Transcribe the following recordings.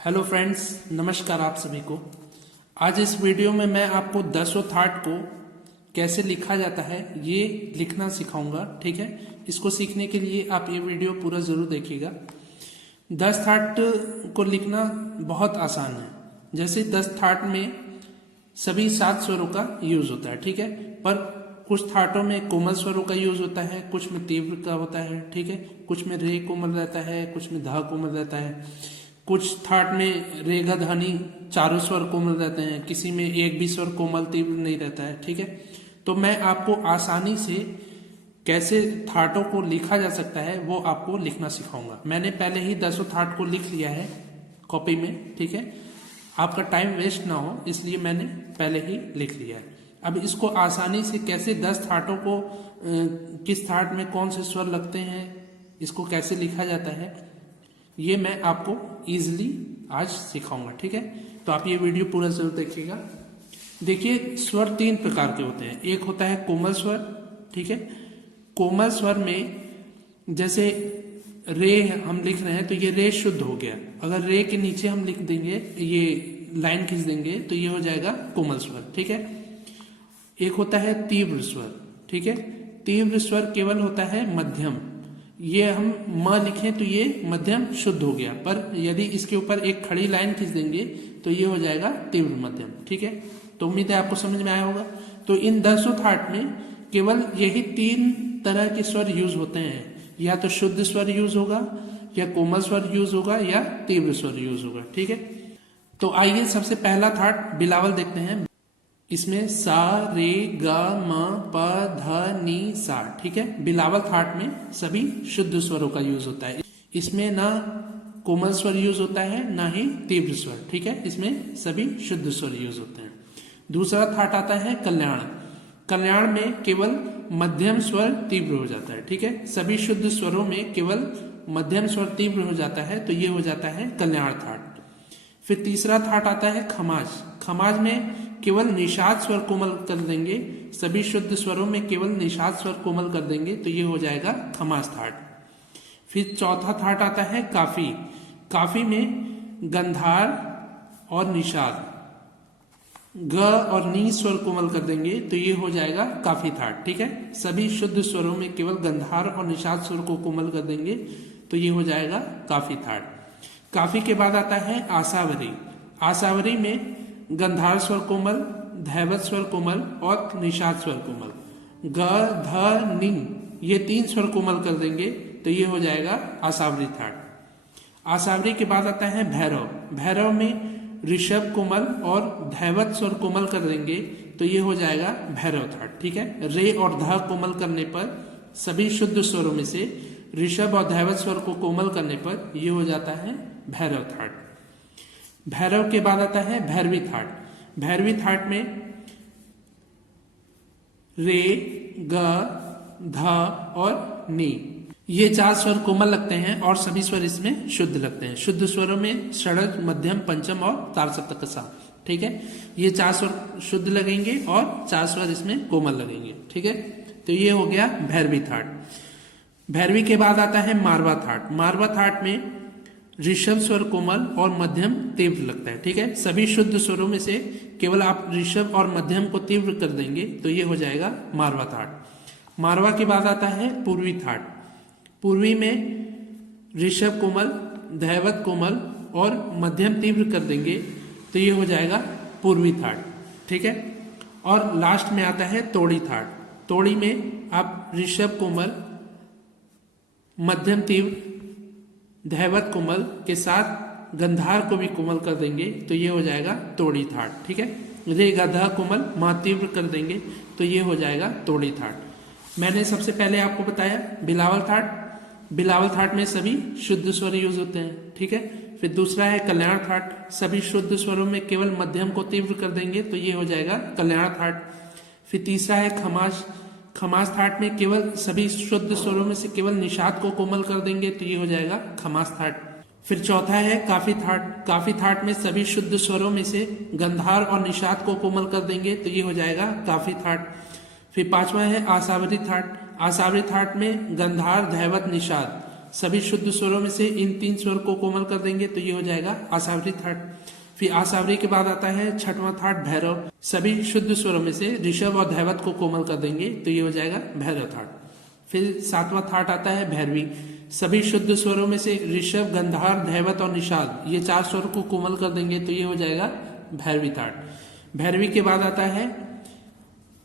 Hello friends, नमस्कार आप सभी को। आज इस वीडियो में मैं आपको दसों थाट को कैसे लिखा जाता है ये लिखना सिखाऊंगा। ठीक है, इसको सीखने के लिए आप ये वीडियो पूरा जरूर देखिएगा। 10 थाट को लिखना बहुत आसान है। जैसे 10 थाट में सभी 7 स्वरों का यूज होता है, ठीक है, पर कुछ थाटों में कोमल स्वरों का यूज होता है, कुछ में तीव्र का होता है, ठीक है, कुछ में रे कोमल रहता है, कुछ में धा कोमल रहता है, कुछ थाट में रे ग ध्वनि चारों स्वर कोमल रहते हैं, किसी में एक भी स्वर कोमल तीव्र नहीं रहता है। ठीक है, तो मैं आपको आसानी से कैसे थाटों को लिखा जा सकता है वो आपको लिखना सिखाऊंगा। मैंने पहले ही 10 थाट को लिख लिया है कॉपी में, ठीक है, आपका टाइम वेस्ट ना हो इसलिए मैंने पहले ही लिख लिया है। अब इसको आसानी से कैसे 10 थाटों को किस थाट में कौन से स्वर लगते हैं इसको कैसे लिखा जाता है ये मैं आपको इजीली आज सिखाऊंगा। ठीक है, तो आप ये वीडियो पूरा जरूर देखिएगा। देखिए, स्वर 3 प्रकार के होते हैं। एक होता है कोमल स्वर, ठीक है, कोमल स्वर में जैसे रे हम लिख रहे हैं तो ये रे शुद्ध हो गया। अगर रे के नीचे हम लिख देंगे, ये लाइन खींच देंगे तो ये हो जाएगा कोमल स्वर। ठीक है, एक होता है तीव्र स्वर, ठीक है, तीव्र स्वर केवल होता है मध्यम। ये हम म लिखें तो ये मध्यम शुद्ध हो गया, पर यदि इसके ऊपर एक खड़ी लाइन खींच देंगे तो ये हो जाएगा तीव्र मध्यम। ठीक है, तो उम्मीद है आपको समझ में आया होगा। तो इन 10 थाट में केवल यही 3 तरह के स्वर यूज होते हैं, या तो शुद्ध स्वर यूज होगा, या कोमल स्वर यूज होगा, या तीव्र स्वर यूज होगा। ठीक है, तो आइए सबसे पहला थाट बिलावल देखते हैं। इसमें सा रे ग म प ध नी सा, ठीक है, बिलावल थाट में सभी शुद्ध स्वरों का यूज होता है। इसमें ना कोमल स्वर यूज होता है ना ही तीव्र स्वर। ठीक है, इसमें सभी शुद्ध स्वर यूज होते हैं। दूसरा थाट आता है कल्याण। कल्याण में केवल मध्यम स्वर तीव्र हो जाता है। ठीक है, सभी शुद्ध स्वरों में केवल मध्यम स्वर तीव्र हो जाता है, तो ये हो जाता है कल्याण थाट। फिर तीसरा थाट आता है खमाज। खमाज में केवल निषाद स्वर कोमल कर देंगे, सभी शुद्ध स्वरों में केवल निषाद स्वर कोमल कर देंगे, तो ये हो जाएगा खमाज थाट। फिर चौथा थाट आता है काफी। काफी में गंधार और निषाद ग और नी स्वर कोमल कर देंगे, तो ये हो जाएगा काफी थाट। ठीक है, सभी शुद्ध स्वरों में केवल गंधार और निषाद स्वर को कोमल कर देंगे, तो ये हो जाएगा काफी थाट। काफी के बाद आता है आसावरी। आसावरी में गंधार स्वर कोमल, धैवत स्वर कोमल और निषाद स्वर कोमल। ग ध नि ये 3 स्वर कोमल कर देंगे, तो ये हो जाएगा आसावरी थाट। आसावरी के बाद आता है भैरव। भैरव में ऋषभ कोमल और धैवत स्वर कोमल कर देंगे, तो ये हो जाएगा भैरव थाट। ठीक है, रे और ध कोमल करने पर सभी शुद्ध स्वरों में से ऋषभ और धैवत स्वर को कोमल करने पर ये हो जाता है भैरव थाट। भैरव के बाद आता है भैरवी थाट। भैरवी थाट में रे ग ध और नी ये 4 स्वर कोमल लगते हैं और सभी स्वर इसमें शुद्ध लगते हैं। शुद्ध स्वरों में षडज, मध्यम, पंचम और तार सप्तक सा। ठीक है, ये 4 स्वर शुद्ध लगेंगे और 4 स्वर इसमें कोमल लगेंगे। ठीक है, तो ये हो गया भैरवी थाट। भैरवी के बाद आता है मारवा थाट। मारवा थाट में ऋषभ स्वर कोमल और मध्यम तीव्र लगता है। ठीक है, सभी शुद्ध स्वरों में से केवल आप ऋषभ और मध्यम को तीव्र कर देंगे, तो ये हो जाएगा मारवा थाट। मारवा के बाद आता है पूर्वी थाट। पूर्वी में ऋषभ कोमल, धैवत कोमल और मध्यम तीव्र कर देंगे, तो ये हो जाएगा पूर्वी थाट। ठीक है, और लास्ट में आता है तोड़ी थाट। तोड़ी में आप ऋषभ कोमल, मध्यम तीव्र, धैवत कोमल के साथ गंधार को भी कोमल कर देंगे, तो ये हो जाएगा तोड़ी थाट। ठीक है, रे गधा कोमल मा तीव्र कर देंगे, तो ये हो जाएगा तोड़ी थाट। मैंने सबसे पहले आपको बताया बिलावल थाट। बिलावल थाट में सभी शुद्ध स्वर यूज होते हैं। ठीक है, फिर दूसरा है कल्याण थाट। सभी शुद्ध स्वरों में केवल मध्यम को तीव्र कर देंगे, तो ये हो जाएगा कल्याण थाट। फिर तीसरा है खमाज। खमाज थाट में केवल सभी शुद्ध स्वरों में से केवल निषाद को कोमल कर देंगे, तो ये हो जाएगा खमाज थाट। फिर चौथा है काफी थाट। काफी थाट में सभी शुद्ध स्वरों में से गंधार और निषाद को कोमल कर देंगे, तो ये हो जाएगा काफी थाट। फिर 5वां है आसावरी थाट। आसावरी थाट में गंधार, धैवत, निषाद सभी शुद्ध स्वरों में से इन 3 स्वर को कोमल कर देंगे तो ये हो जाएगा आसावरी थाट। फिर आसावरी के बाद आता है छठवां थाट भैरव। सभी शुद्ध स्वरों में से ऋषभ और धैवत को कोमल कर देंगे तो ये हो जाएगा भैरव थाट। फिर 7वां थाट आता है भैरवी। सभी शुद्ध स्वरों में से ऋषभ, गंधार, धैवत और निषाद ये 4 स्वर को कोमल कर देंगे तो ये हो जाएगा भैरवी थाट। भैरवी के बाद आता है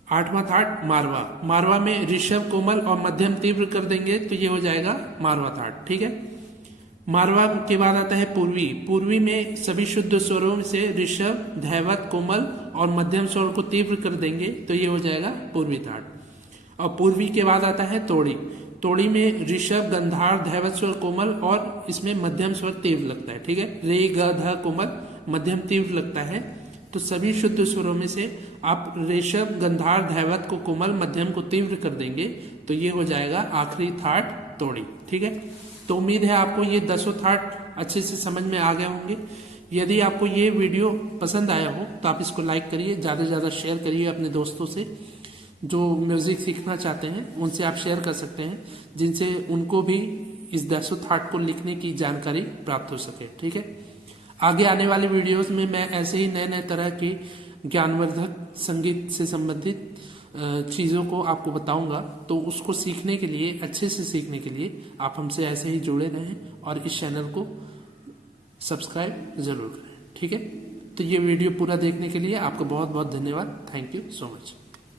8वां थाट मारवा। मारवा में ऋषभ कोमल और मध्यम तीव्र कर देंगे तो ये हो जाएगा मारवा थाट। ठीक है। मारवा के बाद आता है पूर्वी। पूर्वी में सभी शुद्ध स्वरों में से ऋषभ, धैवत, कोमल और मध्यम स्वर को तीव्र कर देंगे तो ये हो जाएगा पूर्वी थाट। और पूर्वी के बाद आता है तोड़ी। तोड़ी में ऋषभ, गंधार, धैवत स्वर कोमल और इसमें मध्यम स्वर तीव्र लगता है। ठीक है। रे, ग, ध कोमल, मध्यम तीव्र लगता है। तो सभी शुद्ध स्वरों में से आप ऋषभ, गंधार, धैवत को कोमल, मध्यम को तीव्र कर देंगे तो ये हो जाएगा आखिरी थाट तोड़ी। ठीक है। तो उम्मीद है आपको ये 10 थाट अच्छे से समझ में आ गए होंगे। यदि आपको ये वीडियो पसंद आया हो तो आप इसको लाइक करिए, ज़्यादा से ज़्यादा शेयर करिए अपने दोस्तों से जो म्यूजिक सीखना चाहते हैं, उनसे आप शेयर कर सकते हैं, जिनसे उनको भी इस 10 थाट को लिखने की जानकारी प्राप्त हो सके। ठीक है। आगे आने वाले वीडियोस में मैं ऐसे ही नए नए तरह के ज्ञानवर्धक संगीत से संबंधित चीज़ों को आपको बताऊंगा। तो उसको सीखने के लिए, अच्छे से सीखने के लिए आप हमसे ऐसे ही जुड़े रहें और इस चैनल को सब्सक्राइब जरूर करें। ठीक है। तो ये वीडियो पूरा देखने के लिए आपका बहुत बहुत धन्यवाद। Thank you so much.